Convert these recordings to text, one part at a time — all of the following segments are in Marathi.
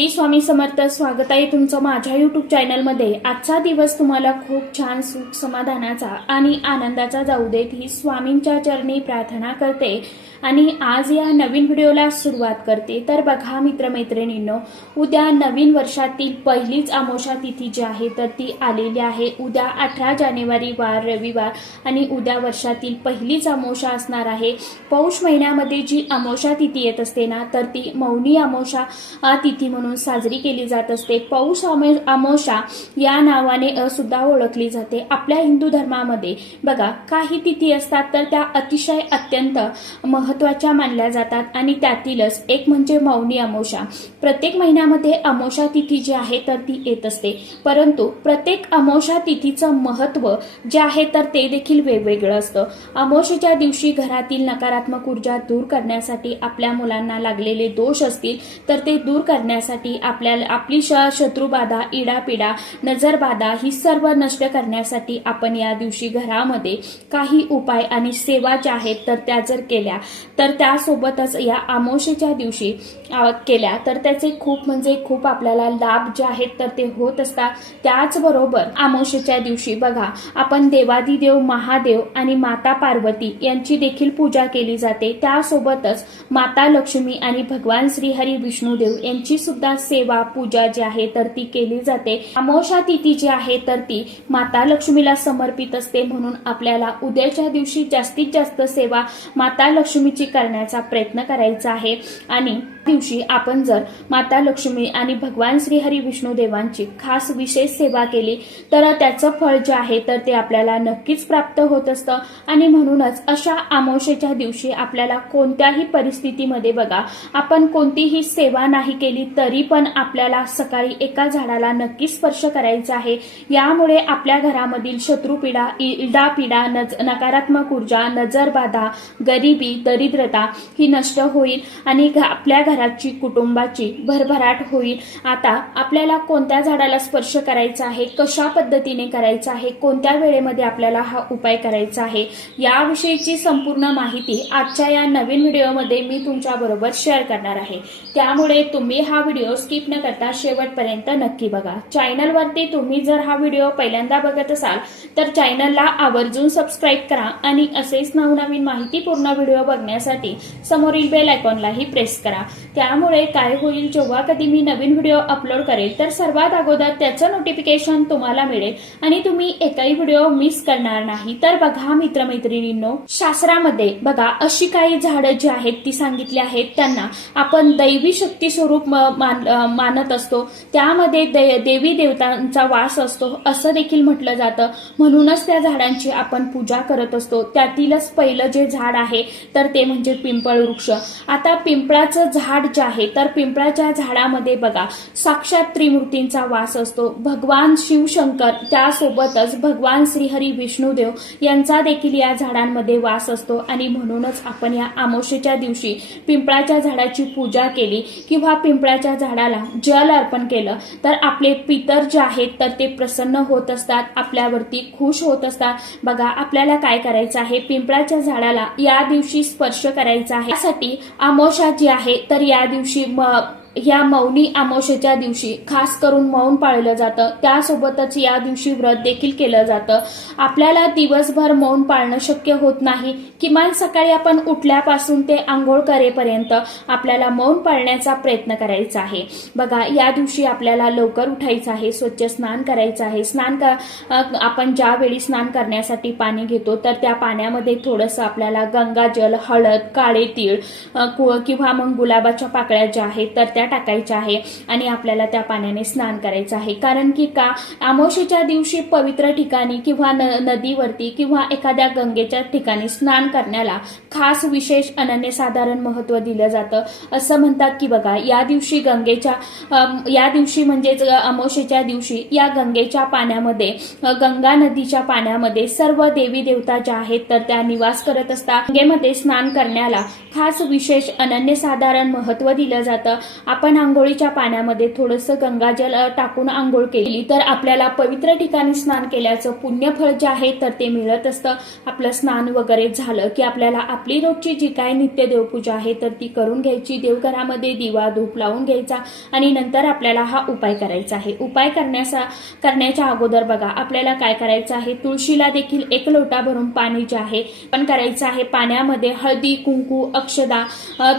श्री स्वामी समर्थ स्वागत आहे तुमचं माझ्या युट्यूब चॅनलमध्ये आजचा दिवस तुम्हाला खूप छान सुख समाधानाचा आणि आनंदाचा जाऊ देत ही स्वामींच्या चरणी प्रार्थना करते. आणि आज या नवीन व्हिडिओला सुरुवात करते. तर बघा मित्रमैत्रिणींनो उद्या नवीन वर्षातील पहिलीच अमोशा तिथी जी आहे तर ती आलेली आहे. उद्या अठरा जानेवारी वार रविवार आणि उद्या वर्षातील पहिलीच अमोशा असणार आहे. पौष महिन्यामध्ये जी अमोशा तिथी येत असते ना तर ती मौनी अमोशा तिथी म्हणून साजरी केली जात असते. पौष अमे- या नावाने सुद्धा ओळखली जाते. आपल्या हिंदू धर्मामध्ये बघा काही तिथी असतात तर त्या अतिशय अत्यंत महत्त्वाच्या मानल्या जातात आणि त्यातीलच. एक म्हणजे मौनी अमोशा प्रत्येक महिन्यामध्ये अमोशा तिथी जी आहे तर ती येत असते. परंतु प्रत्येक अमोशा तिथीचं महत्त्व जे आहे तर ते देखील वेगवेगळं असतं. अमोशेच्या दिवशी घरातील नकारात्मक ऊर्जा दूर करण्यासाठी आपल्या मुलांना लागलेले दोष असतील तर ते दूर करण्यासाठी आपल्याला आपली श शत्रुबाधा इडापिडा नजरबाधा ही सर्व नष्ट करण्यासाठी आपण या दिवशी घरामध्ये काही उपाय आणि सेवा ज्या आहेत तर त्या जर केल्या तर त्यासोबतच या आमोशेच्या दिवशी केल्या तर त्याचे खूप म्हणजे खूप आपल्याला लाभ जे आहेत तर ते होत असतात. त्याचबरोबर आमोशेच्या दिवशी बघा आपण देवादिदेव महादेव आणि माता पार्वती यांची देखील पूजा केली जाते. त्यासोबतच माता लक्ष्मी आणि भगवान श्रीहरी विष्णुदेव यांची सुद्धा सेवा पूजा जी आहे तर ती केली जाते. अमावस्या तिथी जी आहे तर ती माता लक्ष्मीला समर्पित असते म्हणून आपल्याला उद्याच्या दिवशी जास्तीत जास्त सेवा माता लक्ष्मीची करण्याचा प्रयत्न करायचा आहे. आणि दिवशी आपण जर माता लक्ष्मी आणि भगवान श्रीहरी विष्णुदेवांची खास विशेष सेवा केली तर त्याचं फळ जे आहे तर ते आपल्याला नक्कीच प्राप्त होत असतं. आणि म्हणूनच अशा आमोशेच्या दिवशी आपल्याला कोणत्याही परिस्थितीमध्ये बघा आपण कोणतीही सेवा नाही केली तरी पण आपल्याला सकाळी एका झाडाला नक्की स्पर्श करायचा आहे. यामुळे आपल्या घरामधील शत्रुपीडा इडापिडा नज नकारात्मक ऊर्जा नजरबाधा गरिबी दरिद्रता ही नष्ट होईल. आणि आपल्या घराची कुटुंबाची भरभराट होईल. आता आपल्याला कोणत्या झाडाला स्पर्श करायचा आहे? कशा पद्धतीने करायचा आहे? कोणत्या वेळेमध्ये आपल्याला हा उपाय करायचा आहे? याविषयीची संपूर्ण माहिती आजच्या या नवीन व्हिडिओमध्ये मी तुमच्याबरोबर शेअर करणार आहे. त्यामुळे तुम्ही हा व्हिडिओ स्किप न करता शेवटपर्यंत नक्की बघा. चॅनलवरती तुम्ही जर हा व्हिडिओ पहिल्यांदा बघत असाल तर चॅनलला आवर्जून सबस्क्राईब करा आणि असेच नवनवीन माहितीपूर्ण व्हिडिओ बघण्यासाठी समोरील बेल आयकॉनलाही प्रेस करा. त्यामुळे काय होईल जेव्हा कधी मी नवीन व्हिडिओ अपलोड करेल तर सर्वात अगोदर त्याचं नोटिफिकेशन तुम्हाला मिळेल. आणि तुम्ही एकही व्हिडिओ मिस करणार नाही. तर बघा मित्रमैत्रिणींनो शास्त्रामध्ये बघा अशी काही झाडं जी आहेत ती सांगितली आहेत त्यांना. आपण दैवी शक्ती स्वरूप मान- मानत असतो. त्यामध्ये दे- देवी देवतांचा वास असतो. असं देखील म्हटलं जातं. म्हणूनच त्या झाडांची आपण पूजा करत असतो. त्यातीलच पहिलं जे झाड आहे तर ते म्हणजे पिंपळ वृक्ष आता पिंपळाचं झाड जे आहे तर पिंपळाच्या झाडामध्ये बघा साक्षात त्रिमूर्तींचा वास असतो. भगवान शिवशंकर त्यासोबतच भगवान श्रीहरी विष्णुदेव यांचा देखील या झाडांमध्ये वास असतो. आणि म्हणूनच आपण या आमोशेच्या दिवशी पिंपळाच्या झाडाची पूजा केली किंवा पिंपळाच्या झाडाला जल अर्पण केलं तर आपले पितर जे आहेत तर ते प्रसन्न होत असतात आपल्यावरती खुश होत असतात. बघा आपल्याला काय करायचं आहे? पिंपळाच्या झाडाला या दिवशी स्पर्श करायचा आहे. यासाठी आमोशा जी आहे तर या दिवशी या मौनी अमावशेच्या दिवशी खास करून मौन पाळलं जातं. त्यासोबतच या दिवशी व्रत देखील केलं जातं. आपल्याला दिवसभर मौन पाळणं शक्य होत नाही. किमान सकाळी आपण उठल्यापासून ते आंघोळ करेपर्यंत आपल्याला मौन पाळण्याचा प्रयत्न करायचा आहे. बघा या दिवशी आपल्याला लवकर उठायचं आहे स्वच्छ स्नान करायचं आहे. स्नान कर आपण ज्यावेळी स्नान करण्यासाठी पाणी घेतो तर त्या पाण्यामध्ये थोडंसं आपल्याला गंगाजल हळद काळे तीळ कु- किंवा मग गुलाबाच्या पाकळ्या ज्या आहेत तर त्या टाकायच्या आहे आणि आपल्याला त्या पाण्याने स्नान करायचं आहे. कारण की का आमोशीच्या दिवशी पवित्र ठिकाणी किंवा न नदीवरती किंवा एखाद्या गंगेच्या ठिकाणी स्नान करण्याला खास विशेष अनन्यसाधारण महत्त्व दिलं जातं. असं म्हणतात की बघा या दिवशी गंगेच्या या दिवशी म्हणजेच अमोशेच्या दिवशी या गंगेच्या पाण्यामध्ये गंगा नदीच्या पाण्यामध्ये सर्व देवी देवता ज्या आहेत तर त्या निवास करत असतात. गंगेमध्ये स्नान करण्याला खास विशेष अनन्यसाधारण महत्त्व दिलं जातं. आपण आंघोळीच्या पाण्यामध्ये थोडंसं गंगाजल टाकून आंघोळ केली तर आपल्याला पवित्र ठिकाणी स्नान केल्याचं पुण्यफळ जे आहे तर ते मिळत असतं. आपलं स्नान वगैरे झालं की आपल्याला आपली रोजची जी काय नित्य देवपूजा आहे तर ती करून घ्यायची. देवघरामध्ये दिवा धूप लावून घ्यायचा आणि नंतर आपल्याला हा उपाय करायचा आहे. उपाय करण्याचा करण्याच्या अगोदर बघा आपल्याला काय करायचं आहे? तुळशीला देखील एक लोटा भरून पाणी जे आहे पण करायचं आहे पाण्यामध्ये हळदी कुंकू अक्षदा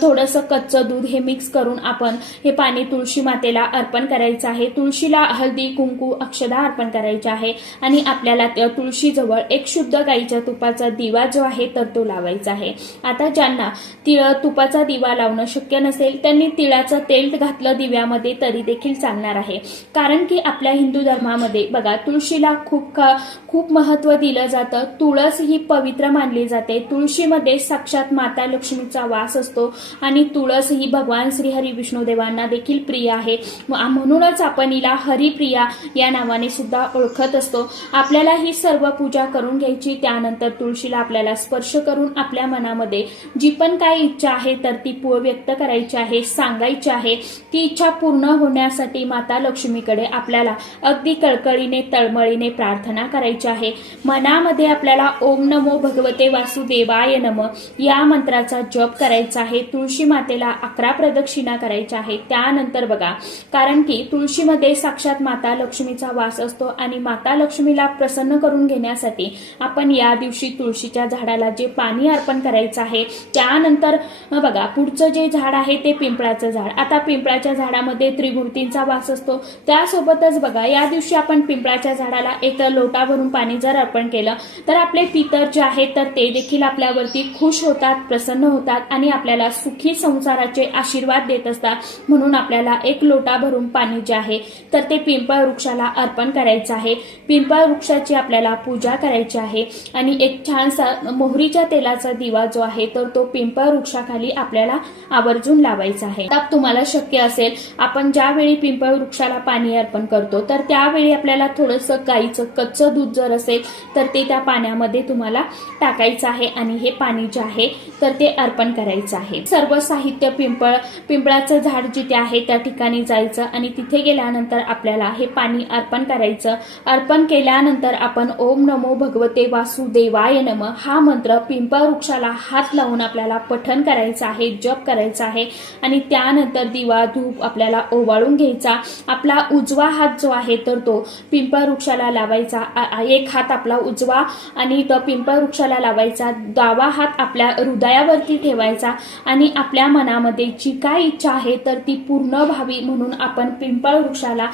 थोडंसं कच्चं दूध हे मिक्स करून आपण हे पाणी तुळशी मातेला अर्पण करायचं आहे. तुळशीला हळदी कुंकू अक्षदा अर्पण करायचे आहे. आणि आपल्याला त्या तुळशीजवळ एक शुद्ध गाईच्या तुपाचा दिवा जो आहे तर तो लावायचा आहे. आता ज्यांना तिळ तुपाचा दिवा लावणं शक्य नसेल त्यांनी तिळाचं तेल घातलं दिव्यामध्ये तरी देखील चालणार आहे. कारण की आपल्या हिंदू धर्मामध्ये बघा तुळशीला खूप खूप महत्त्व दिलं जातं. तुळस ही पवित्र मानली जाते. तुळशीमध्ये साक्षात माता लक्ष्मीचा वास असतो. आणि तुळस ही भगवान श्री विष्णू विष्णुदेवांना देखील प्रिय आहे. म्हणूनच आपण हिला हरिप्रिया या नावाने सुद्धा ओळखत असतो. आपल्याला ही सर्व पूजा करून घ्यायची त्यानंतर तुळशीला आपल्याला स्पर्श करून आपल्या मनामध्ये जी पण काय इच्छा आहे तर ती व्यक्त करायची आहे सांगायची आहे. ती इच्छा पूर्ण होण्यासाठी माता लक्ष्मीकडे आपल्याला अगदी कळकळीने तळमळीने प्रार्थना करायची आहे. मनामध्ये आपल्याला ओम नमो भगवते वासुदेवाय नम या मंत्राचा जप करायचा आहे. तुळशी मातेला अकरा प्रदक्षिणा करायच्या आहे त्यानंतर बघा. कारण की तुळशीमध्ये साक्षात माता लक्ष्मीचा वास असतो आणि माता लक्ष्मीला प्रसन्न करून घेण्यासाठी आपण या दिवशी तुळशीच्या झाडाला जे पाणी अर्पण करायचं आहे त्यानंतर बघा पुढचं जे झाड आहे ते पिंपळाचं झाड. आता पिंपळाच्या झाडामध्ये त्रिमूर्तींचा वास असतो. त्यासोबतच बघा या दिवशी आपण पिंपळाच्या झाडाला एक लोटा भरून पाणी जर अर्पण केलं तर आपले पितर जे आहेत तर ते देखील आपल्यावरती खुश होतात प्रसन्न होतात आणि आपल्याला सुखी संसाराचे आशीर्वाद देत असतात. म्हणून आपल्याला एक लोटा भरून पाणी जे आहे तर ते पिंपळ वृक्षाला अर्पण करायचं आहे. पिंपळ वृक्षाची आपल्याला पूजा करायची आहे आणि एक छानसा मोहरीच्या तेलाचा दिवा जो आहे तर तो पिंपळ वृक्षाखाली आपल्याला आवर्जून लावायचा आहे. आता तुम्हाला शक्य असेल आपण ज्यावेळी पिंपळ वृक्षाला पाणी अर्पण करतो तर त्यावेळी आपल्याला थोडंसं गाईचं कच्चं दूध जर असेल तर ते त्या पाण्यामध्ये तुम्हाला टाकायचं आहे आणि हे पाणी जे आहे तर ते अर्पण करायचं आहे. सर्व साहित्य पिंपळ पिंपळाचं झाड जिथे आहे त्या ठिकाणी जायचं आणि तिथे गेल्यानंतर आपल्याला हे पाणी अर्पण करायचं. अर्पण केल्यानंतर आपण ओम नमो भगवते वासुदेवाय नम. हा मंत्र पिंपळ वृक्षाला हात लावून आपल्याला पठण करायचं आहे जप करायचा आहे. आणि त्यानंतर दिवा धूप आपल्याला ओवाळून घ्यायचा. आपला उजवा हात जो आहे तर तो पिंपळ वृक्षाला लावायचा. एक हात आपला उजवा आणि तो पिंपळ वृक्षाला लावायचा. डावा हात आपल्या हृदयावरती ठेवायचा आणि आपल्या मनामध्ये जी काय इच्छा आहे तर ती पूर्ण व्हावी म्हणून आपण पिंपळ वृक्षाला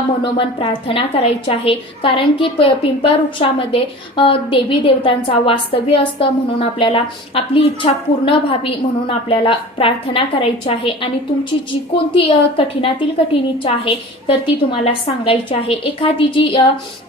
मनोमन प्रार्थना करायची आहे. कारण की प- पिंपळ वृक्षामध्ये देवी देवतांचा वास्तव्य असतं म्हणून आपल्याला आपली इच्छा पूर्ण व्हावी म्हणून आपल्याला प्रार्थना करायची आहे. आणि तुमची जी कोणती कठीणातील कठीण इच्छा आहे तर ती तुम्हाला सांगायची आहे. एखादी जी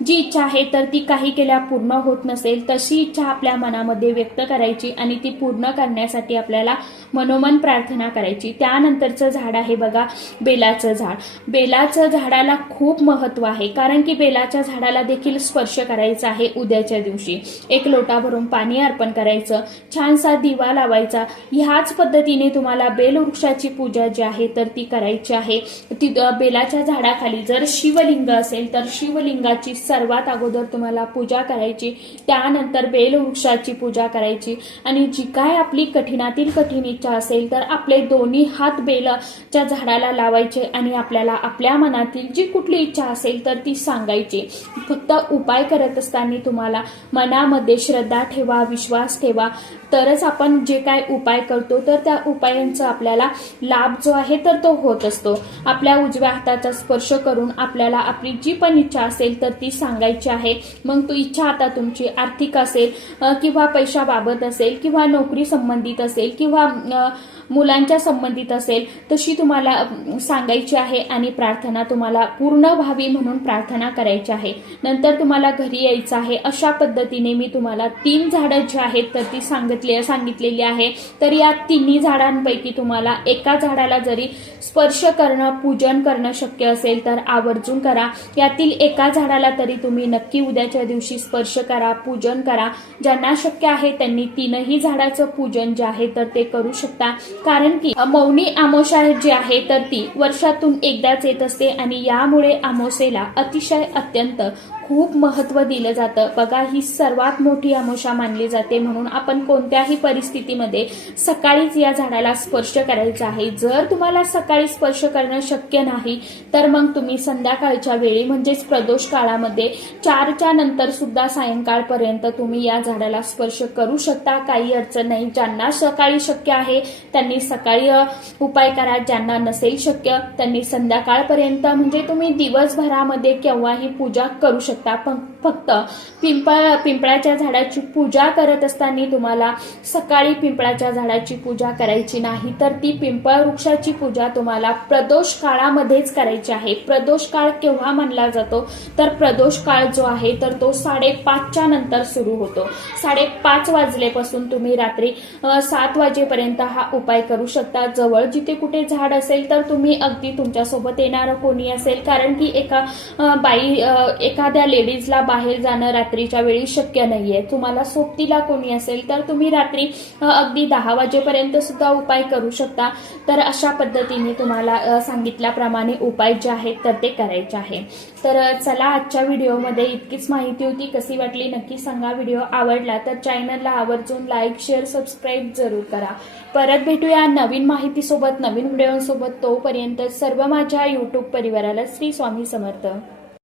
जी इच्छा आहे तर ती काही केल्या पूर्ण होत नसेल तशी इच्छा आपल्या मनामध्ये व्यक्त करायची आणि ती पूर्ण करण्यासाठी आपल्याला मनोमन प्रार्थना करायची. त्यानंतरचं झाड आहे बघा बेलाचं झाड. बेलाचं झाडाला खूप महत्त्व आहे कारण की बेलाच्या झाडाला देखील स्पर्श करायचा आहे उद्याच्या दिवशी. एक लोटा भरून पाणी अर्पण करायचं छानसा दिवा लावायचा. ह्याच पद्धतीने तुम्हाला बेलवृक्षाची पूजा जी आहे तर ती करायची आहे. ती बेलाच्या झाडाखाली जर शिवलिंग असेल तर शिवलिंगाची सर्वात अगोदर तुम्हाला पूजा करायची. त्यानंतर बेलवृक्षाची पूजा करायची. आणि जी काय आपली कठीणातील कठीण इच्छा असेल तर आपले दोन्ही हात त्या झाडाला लावायचे आणि आपल्याला आपल्या मनातील जी कुठली इच्छा असेल तर ती सांगायची. फक्त उपाय करत असताना तुम्हाला मनामध्ये श्रद्धा ठेवा विश्वास ठेवा. तरच आपण जे काय उपाय करतो तर त्या उपायांचा आपल्याला लाभ जो आहे तर तो होत असतो. आपल्या उजव्या हाताचा स्पर्श करून आपल्याला आपली जी पण इच्छा असेल तर ती सांगायची आहे. मग तो इच्छा आता तुमची आर्थिक असेल किंवा पैशाबाबत असेल किंवा नोकरी संबंधित असेल किंवा मुलांच्या संबंधित असेल तशी तुम्हाला सांगायची आहे आणि प्रार्थना तुम्हाला पूर्ण व्हावी म्हणून प्रार्थना करायची आहे. नंतर तुम्हाला घरी यायचं आहे अशा पद्धतीने मी तुम्हाला तीन झाडं जी आहेत तर ती सांगितले सांगितलेली आहे. तर या तिन्ही झाडांपैकी तुम्हाला एका झाडाला जरी स्पर्श करणं पूजन करणं शक्य असेल तर आवर्जून करा. यातील एका झाडाला तरी तुम्ही नक्की उद्याच्या दिवशी स्पर्श करा पूजन करा. ज्यांना शक्य आहे त्यांनी तीनही झाडाचं पूजन जे आहे तर ते करू शकता. कारण की मौनी आमोशा जी आहे तर ती वर्षातून एकदाच येत असते आणि यामुळे आमोसेला अतिशय अत्यंत खूप महत्त्व दिलं जातं. बघा ही सर्वात मोठी अमावस्या मानली जाते म्हणून आपण कोणत्याही परिस्थितीमध्ये सकाळीच या झाडाला स्पर्श करायचा आहे. जर तुम्हाला सकाळी स्पर्श करणं शक्य नाही तर मग तुम्ही संध्याकाळच्या वेळी म्हणजेच प्रदोष काळामध्ये चारच्या नंतर सुद्धा सायंकाळपर्यंत तुम्ही या झाडाला स्पर्श करू शकता. काही अडचण नाही. ज्यांना सकाळी शक्य आहे त्यांनी सकाळी उपाय करा. ज्यांना नसेल शक्य त्यांनी संध्याकाळपर्यंत. म्हणजे तुम्ही दिवसभरामध्ये केव्हाही पूजा करू शकता. पण फक्त पिंपळ पिंपळाच्या झाडाची पूजा करत असताना तुम्हाला सकाळी पिंपळाच्या झाडाची पूजा करायची नाही तर ती पिंपळ वृक्षाची पूजा तुम्हाला प्रदोष काळामध्येच करायची आहे. प्रदोष काळ केव्हा मानला जातो? तर प्रदोष काळ जो आहे तर तो साडेपाचच्या नंतर सुरू होतो. साडेपाच वाजलेपासून तुम्ही रात्री सात वाजेपर्यंत हा उपाय करू शकता. जवळ जिथे कुठे झाड असेल तर तुम्ही अगदी तुमच्यासोबत येणारं कोणी असेल. कारण की एका बाई एखाद्या एखाद्या लेडीजला बाहेर जाणं रात्रीच्या वेळी शक्य नाहीये. तुम्हाला सोबतीला कोणी असेल तर तुम्ही रात्री अगदी दहा वाजेपर्यंत सुद्धा उपाय करू शकता. तर अशा पद्धतीने तुम्हाला सांगितल्याप्रमाणे उपाय जे आहेत तर ते करायचे आहे. तर चला आजच्या व्हिडिओमध्ये इतकीच माहिती होती. कशी वाटली नक्की सांगा. व्हिडिओ आवडला तर चॅनलला आवर्जून लाईक शेअर सबस्क्राईब जरूर करा. परत भेटूया नवीन माहितीसोबत नवीन व्हिडिओसोबत. तोपर्यंत सर्व माझ्या यूट्यूब परिवाराला श्री स्वामी समर्थ.